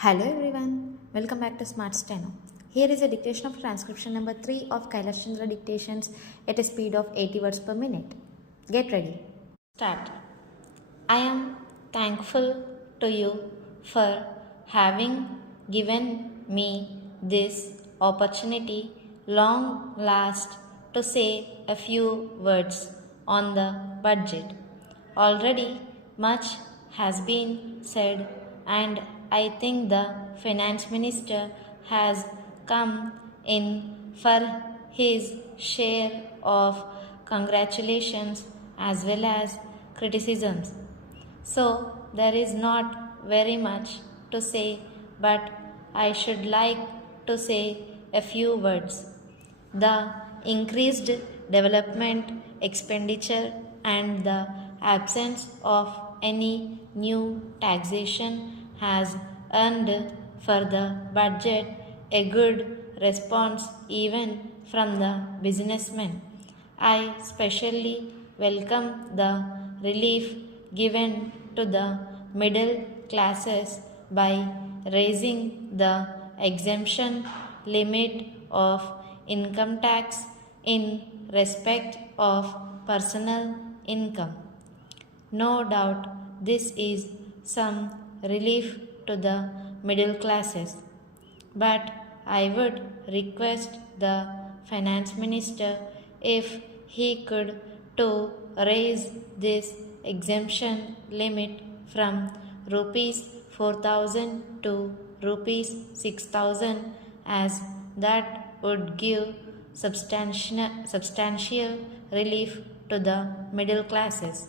Hello everyone, welcome back to Smart Steno. Here is a dictation of transcription number 3 of Kailash Chandra dictations at a speed of 80 words per minute. Get ready. Start. I am thankful to you for having given me this opportunity long last to say a few words on the budget. Already much has been said, and I think the finance minister has come in for his share of congratulations as well as criticisms. So there is not very much to say, but I should like to say a few words. The increased development expenditure and the absence of any new taxation has earned for the budget a good response even from the businessmen. I specially welcome the relief given to the middle classes by raising the exemption limit of income tax in respect of personal income. No doubt this is some relief to the middle classes, but I would request the finance minister if he could to raise this exemption limit from rupees 4,000 to rupees 6,000, as that would give substantial relief to the middle classes.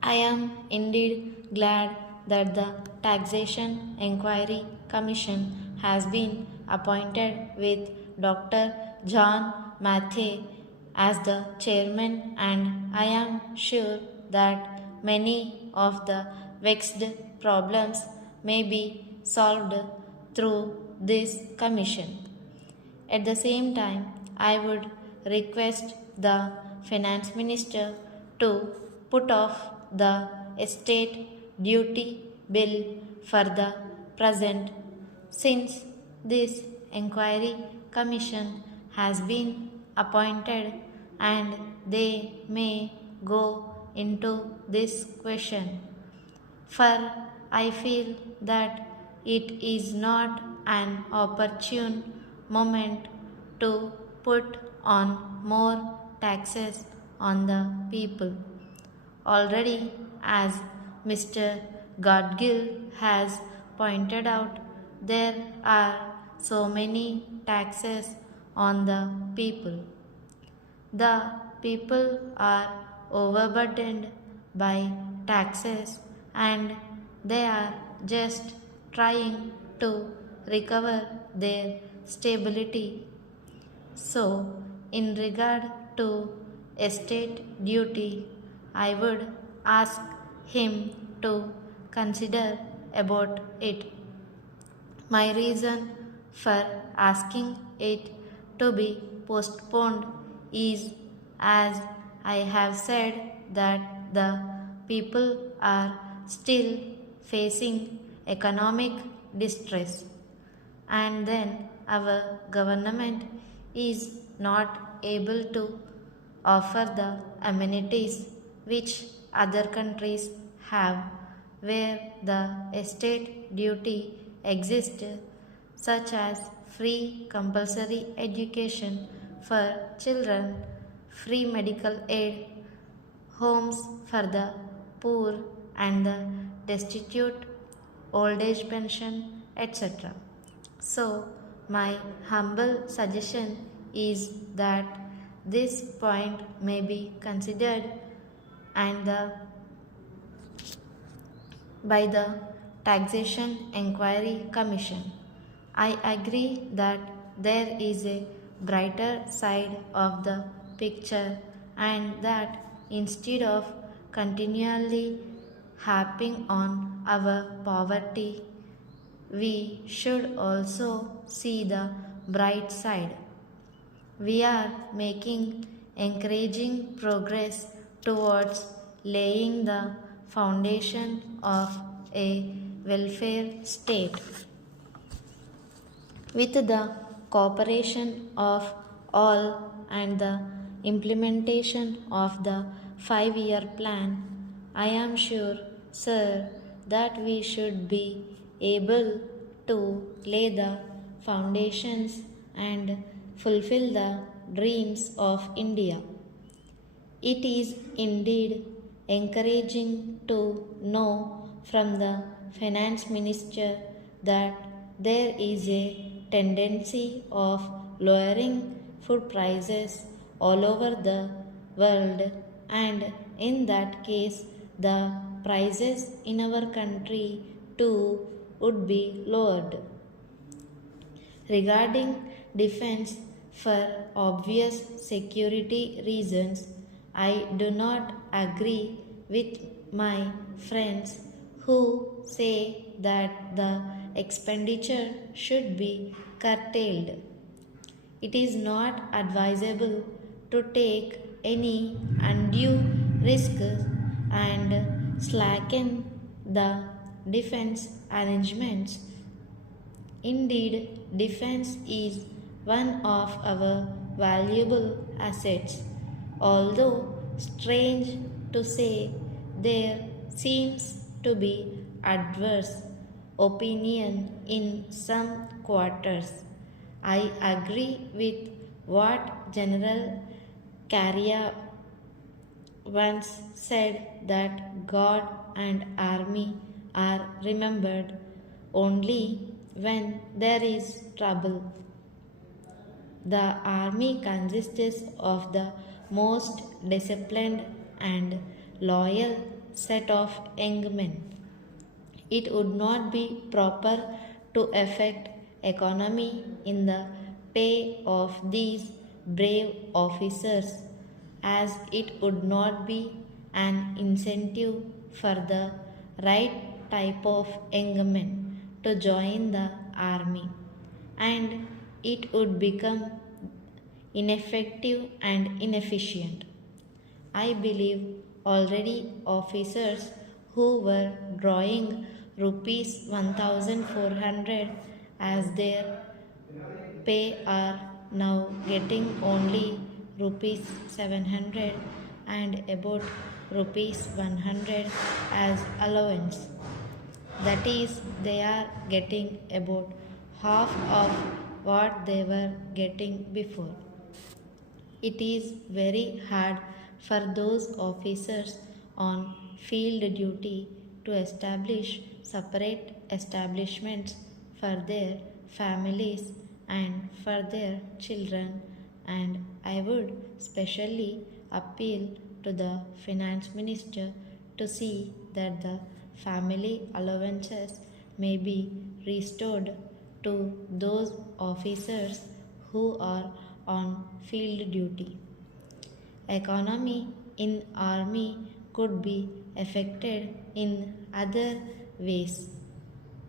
I am indeed glad that the Taxation Enquiry Commission has been appointed with Dr. John Mathey as the chairman, and I am sure that many of the vexed problems may be solved through this commission. At the same time, I would request the finance minister to put off the estate duty bill for the present, since this inquiry commission has been appointed and they may go into this question. For I feel that it is not an opportune moment to put on more taxes on the people. Already, as Mr. Godgill has pointed out, there are so many taxes on the people. The people are overburdened by taxes and they are just trying to recover their stability. So, in regard to estate duty, I would ask him to consider about it. My reason for asking it to be postponed is, as I have said, that the people are still facing economic distress, and then our government is not able to offer the amenities which other countries have, where the estate duty exists, such as free compulsory education for children, free medical aid, homes for the poor and the destitute, old age pension, etc. So, my humble suggestion is that this point may be considered and by the Taxation Enquiry Commission. I agree that there is a brighter side of the picture, and that instead of continually harping on our poverty, we should also see the bright side. We are making encouraging progress towards laying the foundation of a welfare state. With the cooperation of all and the implementation of the 5-year plan, I am sure, sir, that we should be able to lay the foundations and fulfill the dreams of India. It is indeed encouraging to know from the finance minister that there is a tendency of lowering food prices all over the world, and in that case the prices in our country too would be lowered. Regarding defense, for obvious security reasons, I do not agree with my friends who say that the expenditure should be curtailed. It is not advisable to take any undue risks and slacken the defense arrangements. Indeed, defense is one of our valuable assets. Although strange to say, there seems to be adverse opinion in some quarters. I agree with what General Carrier once said that God and army are remembered only when there is trouble. The army consists of the most disciplined and loyal set of young men. It would not be proper to affect economy in the pay of these brave officers, as it would not be an incentive for the right type of young men to join the army, and it would become ineffective and inefficient. I believe already officers who were drawing rupees 1400 as their pay are now getting only rupees 700 and about rupees 100 as allowance. That is, they are getting about half of what they were getting before. It is very hard for those officers on field duty to establish separate establishments for their families and for their children, and I would specially appeal to the finance minister to see that the family allowances may be restored to those officers who are on field duty. Economy in army could be affected in other ways.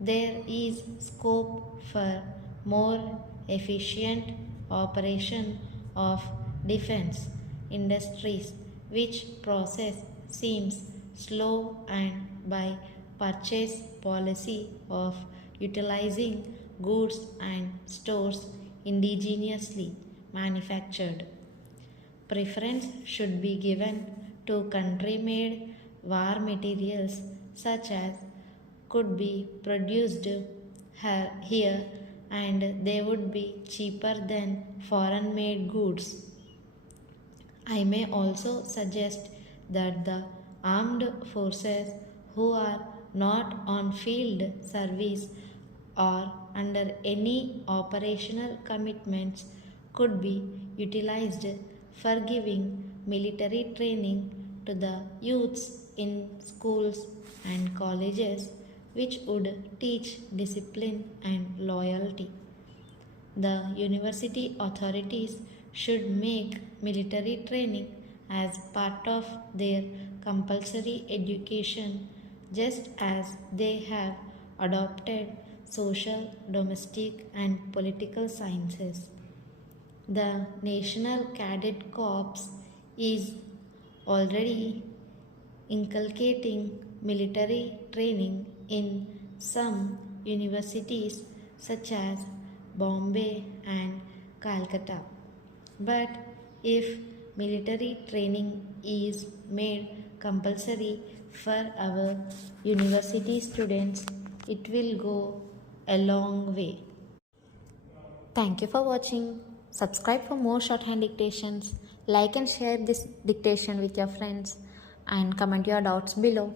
There is scope for more efficient operation of defense industries, which process seems slow, and by purchase policy of utilizing goods and stores indigenously manufactured. Preference should be given to country-made war materials such as could be produced here, and they would be cheaper than foreign-made goods. I may also suggest that the armed forces who are not on field service or under any operational commitments could be utilized for giving military training to the youths in schools and colleges, which would teach discipline and loyalty. The university authorities should make military training as part of their compulsory education, just as they have adopted social, domestic, and political sciences. The National Cadet Corps is already inculcating military training in some universities such as Bombay and Calcutta. But if military training is made compulsory for our university students, it will go a long way. Thank you for watching. Subscribe for more shorthand dictations. Like and share this dictation with your friends and comment your doubts below.